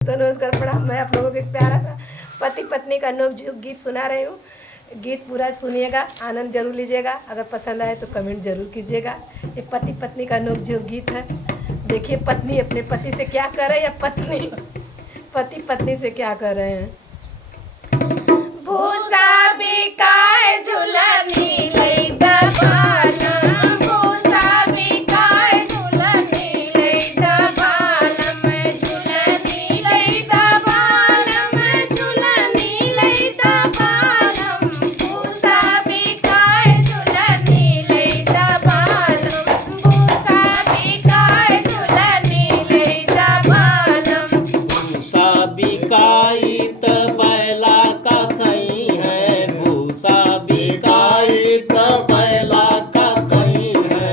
तो नमस्कार प्रणाम। मैं आप लोगों को एक प्यारा सा पति पत्नी का नवजुग गीत सुना रही हूँ। गीत पूरा सुनिएगा, आनंद जरूर लीजिएगा। अगर पसंद आए तो कमेंट जरूर कीजिएगा। ये पति पत्नी का नवजुग गीत है। देखिए पत्नी अपने पति से क्या कर रहे हैं या पति पत्नी से क्या कर रहे हैं। भूसा बिकाए झुलनी लइका पालम, भूसा बिकाए झुलनी लइका पालम, झुलनी लइका पालम, झुलनी लइका पालम, भूसा बिकाए झुलनी लइका पालम, भूसा बिकाए झुलनी लइका पालम। भूसा बिकाई त बैला का कहीं है, भूसा बिकाई त बैला का कहीं है।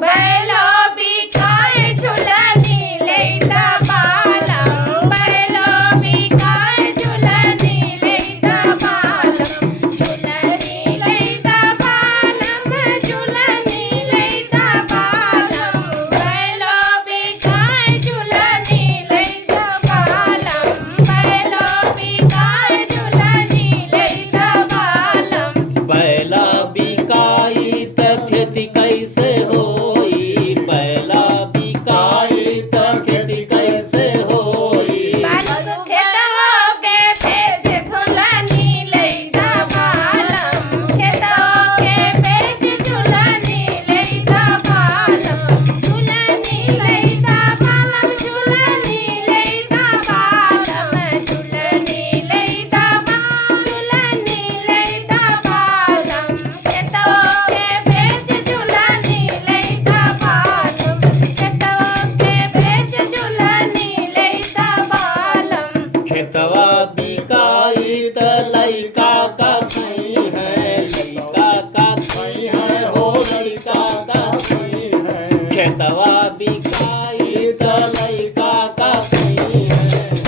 बैलो बिकाए झुलनी लइका पालम, बैलो बिकाए झुलनी लइका पालम, झुलनी लइका पालम, झुलनी लइका पालम, बैलो बिकाए झुलनी लइका पालम, बैलो बिकाए झुलनी लइका पालम। बैला बिकाई त खेती कैसे होई, बैला बिकाई त खेती कैसे होई। बालू खेतवा के बेच झुलनी लइका पालम, खेतवा के बेच झुलनी लइका पालम, झुलनी लइका पालम, झुलनी लइका पालम, झुलनी लइका पालम, झुलनी लइका पालम, खेतवा के बेच झुलनी लइका पालम, खेतवा के बेच झुलनी लइका पालम। खेतवा बिकाई त लइका का कहीं है, लइका का कहीं है हो, लइका का कहीं है। खेतवा बिकाई त लइका का कहीं है।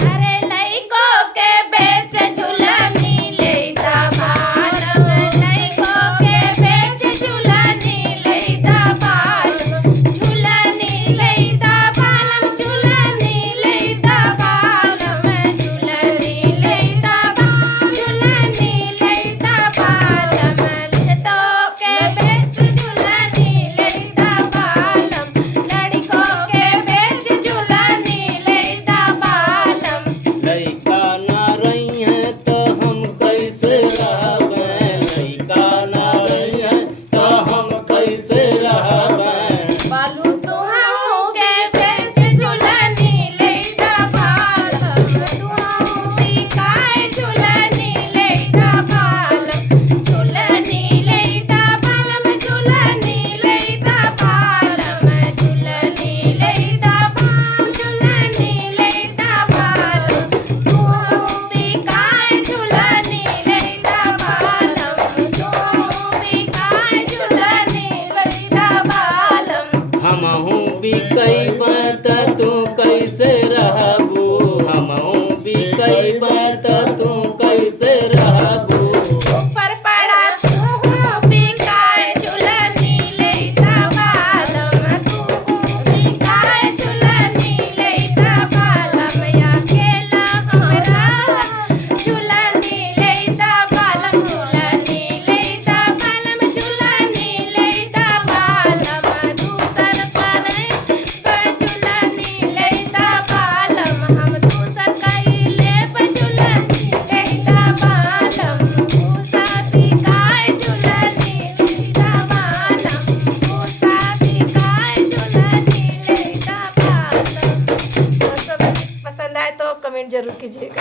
अरे लइको के बेच झुलनी लइका पालम, लइको के बेच झुलनी लइका पालम, झुलनी लइका पालम, झुलनी लइका पालम, झुलनी लइका पालम, झुलनी लइका पालम, खेतों के बेच झुलनी लइका पालम, लड़कों के बेच झुलनी लइका पालम। लइका ना रही है तो हम कैसे रहबे, लइका ना रही है तो हम कैसे रहबे। बालू तुहाऊ के बेच झुलनी लइका पालम, तुहाऊ बिकाए झुलनी लइका पालम, झुलनी लइका पालम, झुलनी लइका पालम, झुलनी लइका पालम, झुलनी लइका पालम, तुहाऊ बिकाए झुलनी लइका पालम, तुहाऊ बिकाए झुलनी लइका पालम। हमहू बिकैब त तू कैसे रहबू, हमहू बिकैब त तू कैसे रहबू। ऊपर पड़ा तुहू बिकाए झुलनी लइका पालम, तुहू बिकाए झुलनी लइका पालम, अकेला हमरा झुलनी लइका पालम, झुलनी लइका पालम, झुलनी लइका पालम, दूसर पर झुलनी लइका पालम, हम दूसर कइले पर झुलनी लइका पालम, भूसा बिकाए झुलनी लइका पालम, भूसा बिकाए झुलनी लइका पालम। दोस्तों पसंद आए तो कमेंट जरूर कीजिएगा।